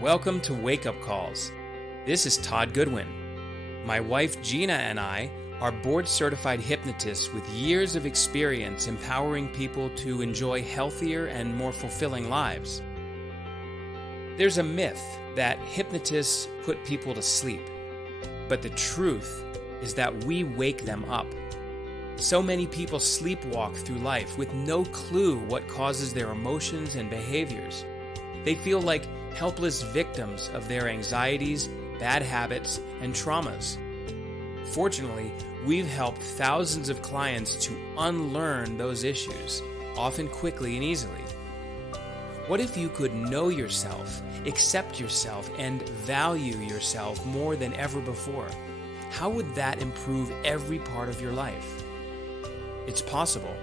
Welcome to Wake Up Calls. This is Todd Goodwin. My wife Gina and I are board-certified hypnotists with years of experience empowering people to enjoy healthier and more fulfilling lives. There's a myth that hypnotists put people to sleep, but the truth is that we wake them up. So many people sleepwalk through life with no clue what causes their emotions and behaviors. They feel like helpless victims of their anxieties, bad habits, and traumas. Fortunately, we've helped thousands of clients to unlearn those issues, often quickly and easily. What if you could know yourself, accept yourself, and value yourself more than ever before? How would that improve every part of your life? It's possible,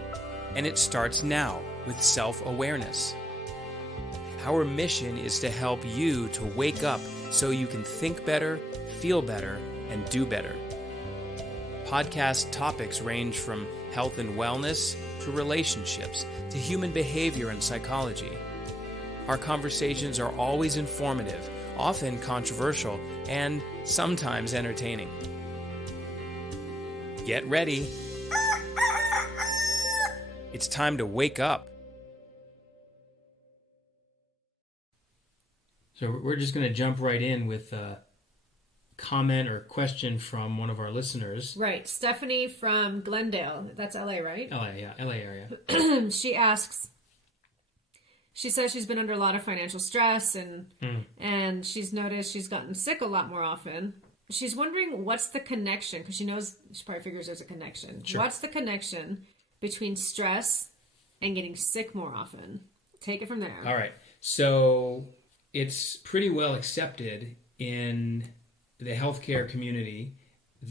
and it starts now with self-awareness. Our mission is to help you to wake up so you can think better, feel better, and do better. Podcast topics range from health and wellness to relationships to human behavior and psychology. Our conversations are always informative, often controversial, and sometimes entertaining. Get ready. It's time to wake up. So we're just going to jump right in with a comment or question from one of our listeners. Right. Stephanie from Glendale. That's LA, right? LA, yeah. LA area. She asks, she says she's been under a lot of financial stress and she's noticed she's gotten sick a lot more often. She's wondering what's the connection, because she probably figures there's a connection. Sure. What's the connection between stress and getting sick more often? Take it from there. All right. So it's pretty well accepted in the healthcare community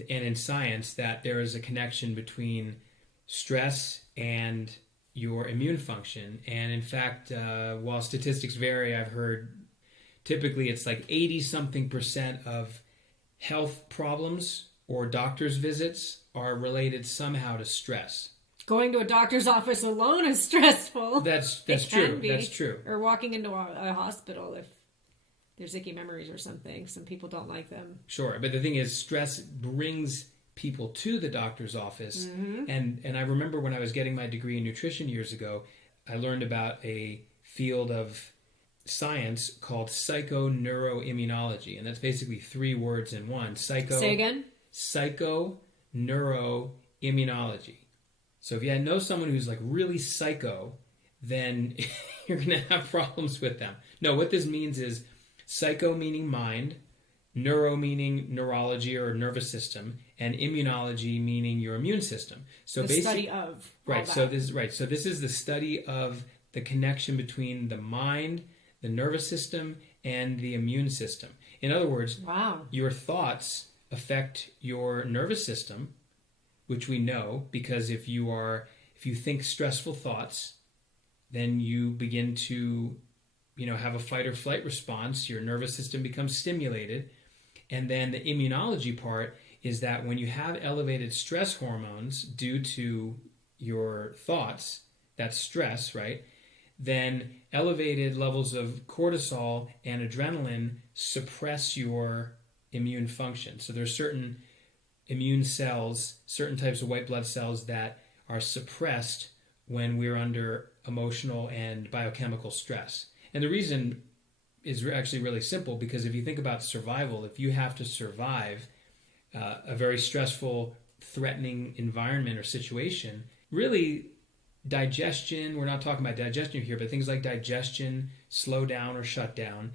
and in science that there is a connection between stress and your immune function. And in fact, while statistics vary, I've heard typically it's like 80-something% of health problems or doctor's visits are related somehow to stress. Going to a doctor's office alone is stressful. That's true. That's true. Or walking into a hospital if there's icky memories or something. Some people don't like them. Sure, but the thing is, stress brings people to the doctor's office. Mm-hmm. And I remember when I was getting my degree in nutrition years ago, I learned about a field of science called psychoneuroimmunology. And that's basically three words in one. Say again? Psychoneuroimmunology. So if you know someone who's like really psycho, then you're going to have problems with them. No, what this means is psycho meaning mind, neuro meaning neurology or nervous system, and immunology meaning your immune system. So the study of right. So this is the study of the connection between the mind, the nervous system, and the immune system. In other words, your thoughts affect your nervous system, which we know because if you think stressful thoughts, then you begin to have a fight or flight response. Your nervous system becomes stimulated. And then the immunology part is that when you have elevated stress hormones due to your thoughts, that's stress, right? Then elevated levels of cortisol and adrenaline suppress your immune function. So there's certain immune cells, certain types of white blood cells that are suppressed when we're under emotional and biochemical stress. And the reason is actually really simple, because if you think about survival, if you have to survive a very stressful, threatening environment or situation, really digestion, we're not talking about digestion here, but things like digestion slow down or shut down,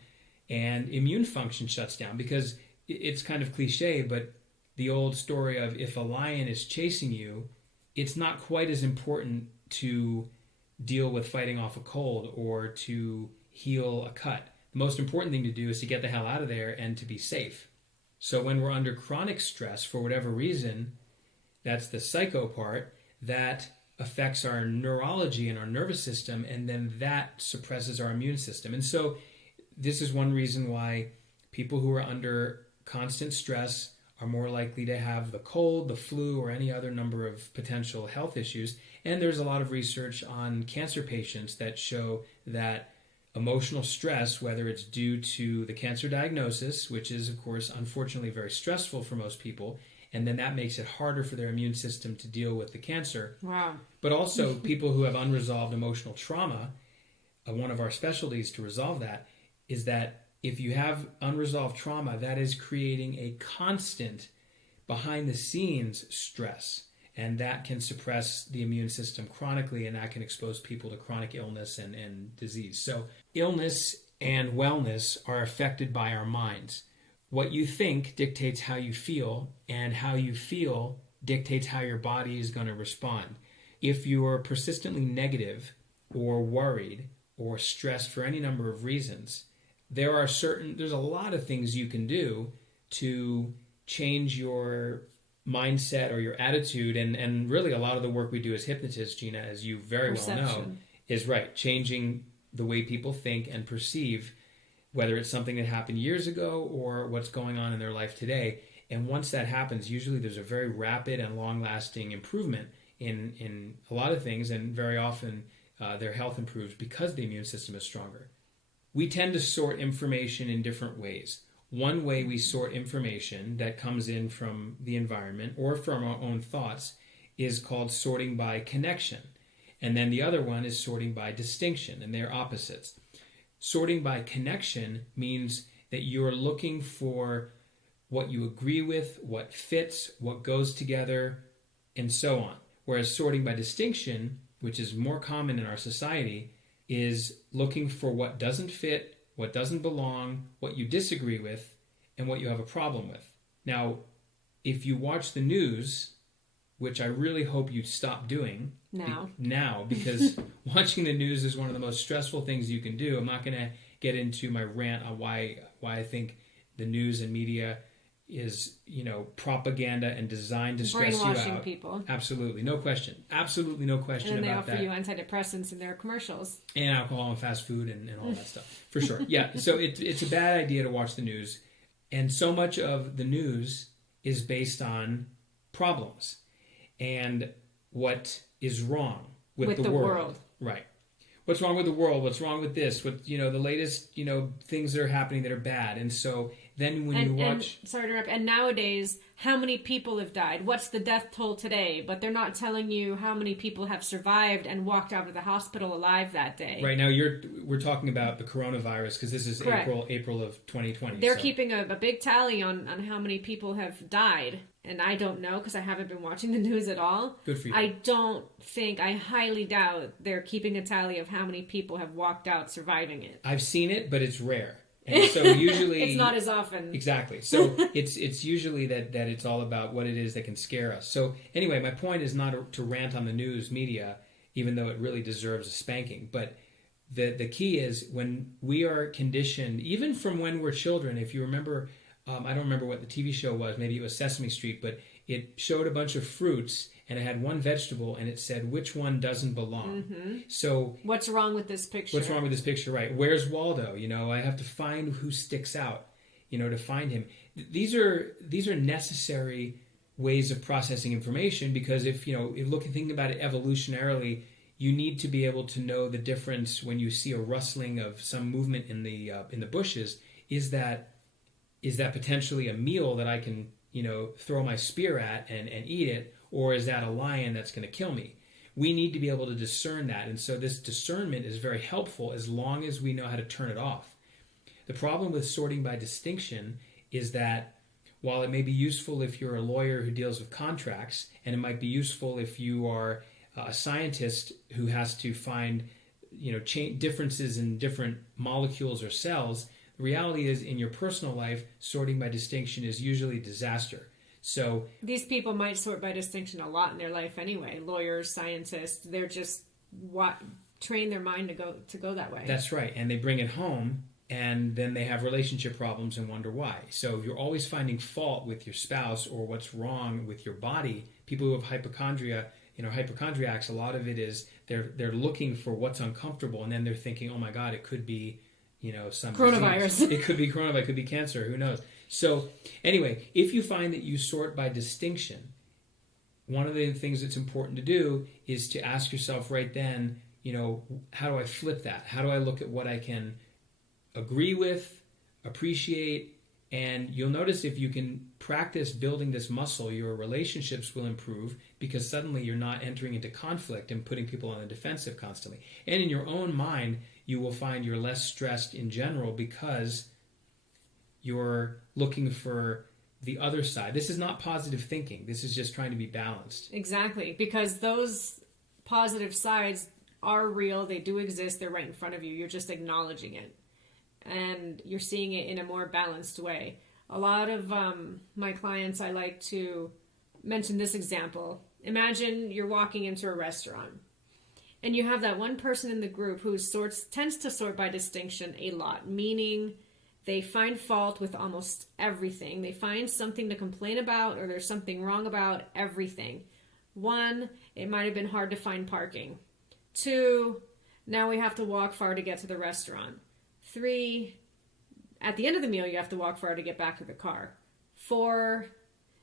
and immune function shuts down, because it's kind of cliche, but the old story of if a lion is chasing you, it's not quite as important to deal with fighting off a cold or to heal a cut. The most important thing to do is to get the hell out of there and to be safe. So when we're under chronic stress for whatever reason, that's the psycho part, that affects our neurology and our nervous system, and then that suppresses our immune system. And so this is one reason why people who are under constant stress are more likely to have the cold, the flu, or any other number of potential health issues. And there's a lot of research on cancer patients that show that emotional stress, whether it's due to the cancer diagnosis, which is, of course, unfortunately very stressful for most people, and then that makes it harder for their immune system to deal with the cancer. Wow. But also people who have unresolved emotional trauma, one of our specialties to resolve that is that if you have unresolved trauma, that is creating a constant behind the scenes stress. And that can suppress the immune system chronically, and that can expose people to chronic illness and disease. So illness and wellness are affected by our minds. What you think dictates how you feel, and how you feel dictates how your body is going to respond. If you are persistently negative or worried or stressed for any number of reasons, there's a lot of things you can do to change your mindset or your attitude, and really a lot of the work we do as hypnotists, Gina, as you very well know, is changing the way people think and perceive, whether it's something that happened years ago or what's going on in their life today. And once that happens, usually there's a very rapid and long-lasting improvement in a lot of things, and very often their health improves because the immune system is stronger. We tend to sort information in different ways. One way we sort information that comes in from the environment or from our own thoughts is called sorting by connection. And then the other one is sorting by distinction, and they're opposites. Sorting by connection means that you're looking for what you agree with, what fits, what goes together, and so on. Whereas sorting by distinction, which is more common in our society, is looking for what doesn't fit, what doesn't belong, what you disagree with, and what you have a problem with. Now, if you watch the news, which I really hope you stop doing now, because watching the news is one of the most stressful things you can do. I'm not going to get into my rant on why I think the news and media is, propaganda and designed to stress you out. Brainwashing people. Absolutely, no question. Absolutely no question about that. And they offer you antidepressants in their commercials. And alcohol and fast food and all that stuff, for sure. Yeah, so it's a bad idea to watch the news. And so much of the news is based on problems and what is wrong with the world. Right. What's wrong with the world? What's wrong with this? What, the latest, things that are happening that are bad. And so then when you watch... sorry to interrupt. And nowadays, how many people have died? What's the death toll today? But they're not telling you how many people have survived and walked out of the hospital alive that day. Right. Now, we're talking about the coronavirus, because this is April of 2020. They're keeping a big tally on how many people have died. And I don't know, because I haven't been watching the news at all. Good for you. I highly doubt they're keeping a tally of how many people have walked out surviving it. I've seen it, but it's rare. And so usually... it's not as often. Exactly. So it's usually that it's all about what it is that can scare us. So anyway, my point is not to rant on the news media, even though it really deserves a spanking. But the key is when we are conditioned, even from when we're children, if you remember... I don't remember what the TV show was. Maybe it was Sesame Street, but it showed a bunch of fruits, and it had one vegetable, and it said which one doesn't belong. Mm-hmm. So what's wrong with this picture? What's wrong with this picture? Right? Where's Waldo? I have to find who sticks out. To find him. These are necessary ways of processing information, because if think about it evolutionarily, you need to be able to know the difference when you see a rustling of some movement in the bushes. Is that potentially a meal that I can, throw my spear at and eat it, or is that a lion that's going to kill me? We need to be able to discern that, and so this discernment is very helpful as long as we know how to turn it off. The problem with sorting by distinction is that while it may be useful if you're a lawyer who deals with contracts, and it might be useful if you are a scientist who has to find, differences in different molecules or cells, the reality is, in your personal life, sorting by distinction is usually disaster. So these people might sort by distinction a lot in their life anyway. Lawyers, scientists, they're just train their mind to go that way. That's right, and they bring it home, and then they have relationship problems and wonder why. So you're always finding fault with your spouse or what's wrong with your body. People who have hypochondria, hypochondriacs, a lot of it is they're looking for what's uncomfortable, and then they're thinking, oh my God, it could be some coronavirus. Disease. It could be coronavirus, it could be cancer, who knows? So anyway, if you find that you sort by distinction, one of the things that's important to do is to ask yourself right then, how do I flip that? How do I look at what I can agree with, appreciate? And you'll notice if you can practice building this muscle, your relationships will improve because suddenly you're not entering into conflict and putting people on the defensive constantly. And in your own mind, you will find you're less stressed in general because you're looking for the other side. This is not positive thinking. This is just trying to be balanced. Exactly, because those positive sides are real. They do exist. They're right in front of you. You're just acknowledging it. And you're seeing it in a more balanced way. A lot of my clients, I like to mention this example. Imagine you're walking into a restaurant and you have that one person in the group who tends to sort by distinction a lot, meaning they find fault with almost everything. They find something to complain about, or there's something wrong about everything. 1, it might have been hard to find parking. 2, now we have to walk far to get to the restaurant. 3, at the end of the meal, you have to walk far to get back to the car. 4,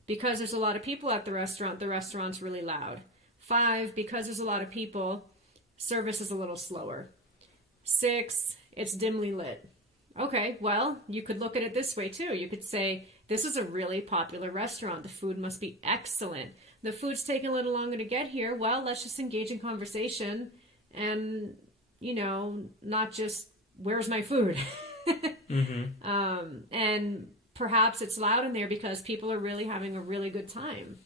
because there's a lot of people at the restaurant's really loud. 5, because there's a lot of people, service is a little slower. 6, it's dimly lit. Okay, well, you could look at it this way too. You could say, this is a really popular restaurant. The food must be excellent. The food's taking a little longer to get here. Well, let's just engage in conversation and, not just, where's my food? Mm-hmm. And perhaps it's loud in there because people are really having a really good time.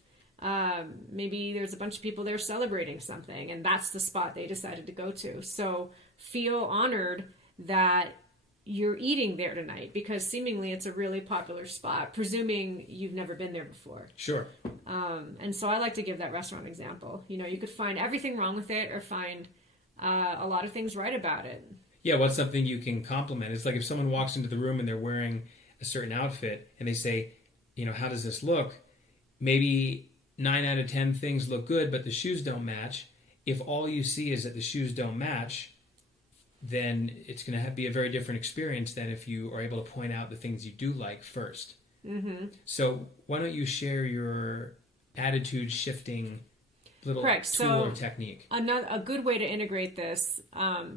Maybe there's a bunch of people there celebrating something, and that's the spot they decided to go to. So feel honored that you're eating there tonight because seemingly it's a really popular spot, presuming you've never been there before. Sure. And so I like to give that restaurant example. You could find everything wrong with it or find a lot of things right about it. Yeah, what's something you can compliment? It's like if someone walks into the room and they're wearing a certain outfit and they say, how does this look? Maybe 9 out of 10 things look good, but the shoes don't match. If all you see is that the shoes don't match, then it's going to be a very different experience than if you are able to point out the things you do like first. Mm-hmm. So why don't you share your attitude shifting little tool or technique? A good way to integrate this,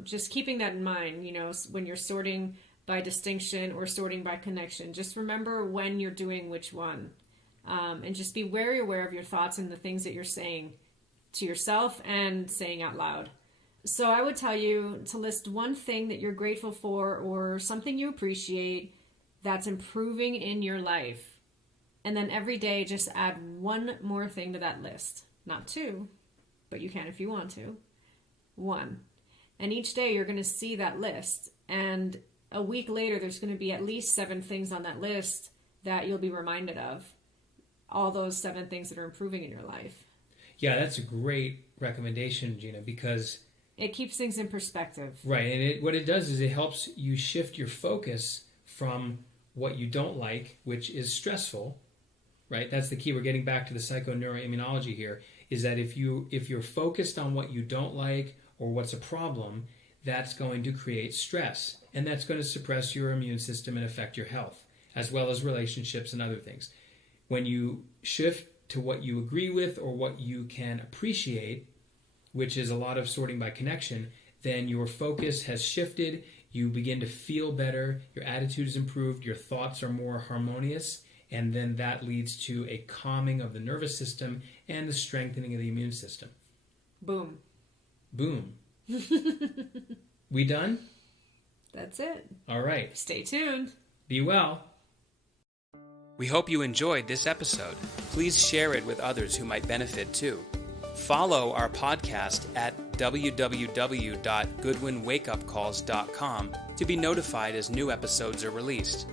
just keeping that in mind, when you're sorting by distinction or sorting by connection, just remember when you're doing which one. And just be very aware of your thoughts and the things that you're saying to yourself and saying out loud. So I would tell you to list one thing that you're grateful for or something you appreciate that's improving in your life. And then every day, just add one more thing to that list. Not 2, but you can if you want to. 1. And each day you're going to see that list. And a week later, there's going to be at least 7 things on that list that you'll be reminded of. All those 7 things that are improving in your life. Yeah, that's a great recommendation, Gina, because it keeps things in perspective. Right, and what it does is it helps you shift your focus from what you don't like, which is stressful, right? That's the key. We're getting back to the psychoneuroimmunology here, is that if you're focused on what you don't like or what's a problem, that's going to create stress, and that's going to suppress your immune system and affect your health, as well as relationships and other things. When you shift to what you agree with or what you can appreciate, which is a lot of sorting by connection, then your focus has shifted, you begin to feel better, your attitude is improved, your thoughts are more harmonious, and then that leads to a calming of the nervous system and the strengthening of the immune system. Boom. Boom. We done? That's it. All right. Stay tuned. Be well. We hope you enjoyed this episode. Please share it with others who might benefit too. Follow our podcast at www.goodwinwakeupcalls.com to be notified as new episodes are released.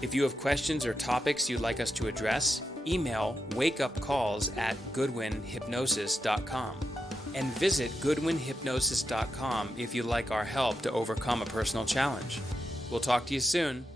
If you have questions or topics you'd like us to address, email wakeupcalls@goodwinhypnosis.com and visit goodwinhypnosis.com if you'd like our help to overcome a personal challenge. We'll talk to you soon.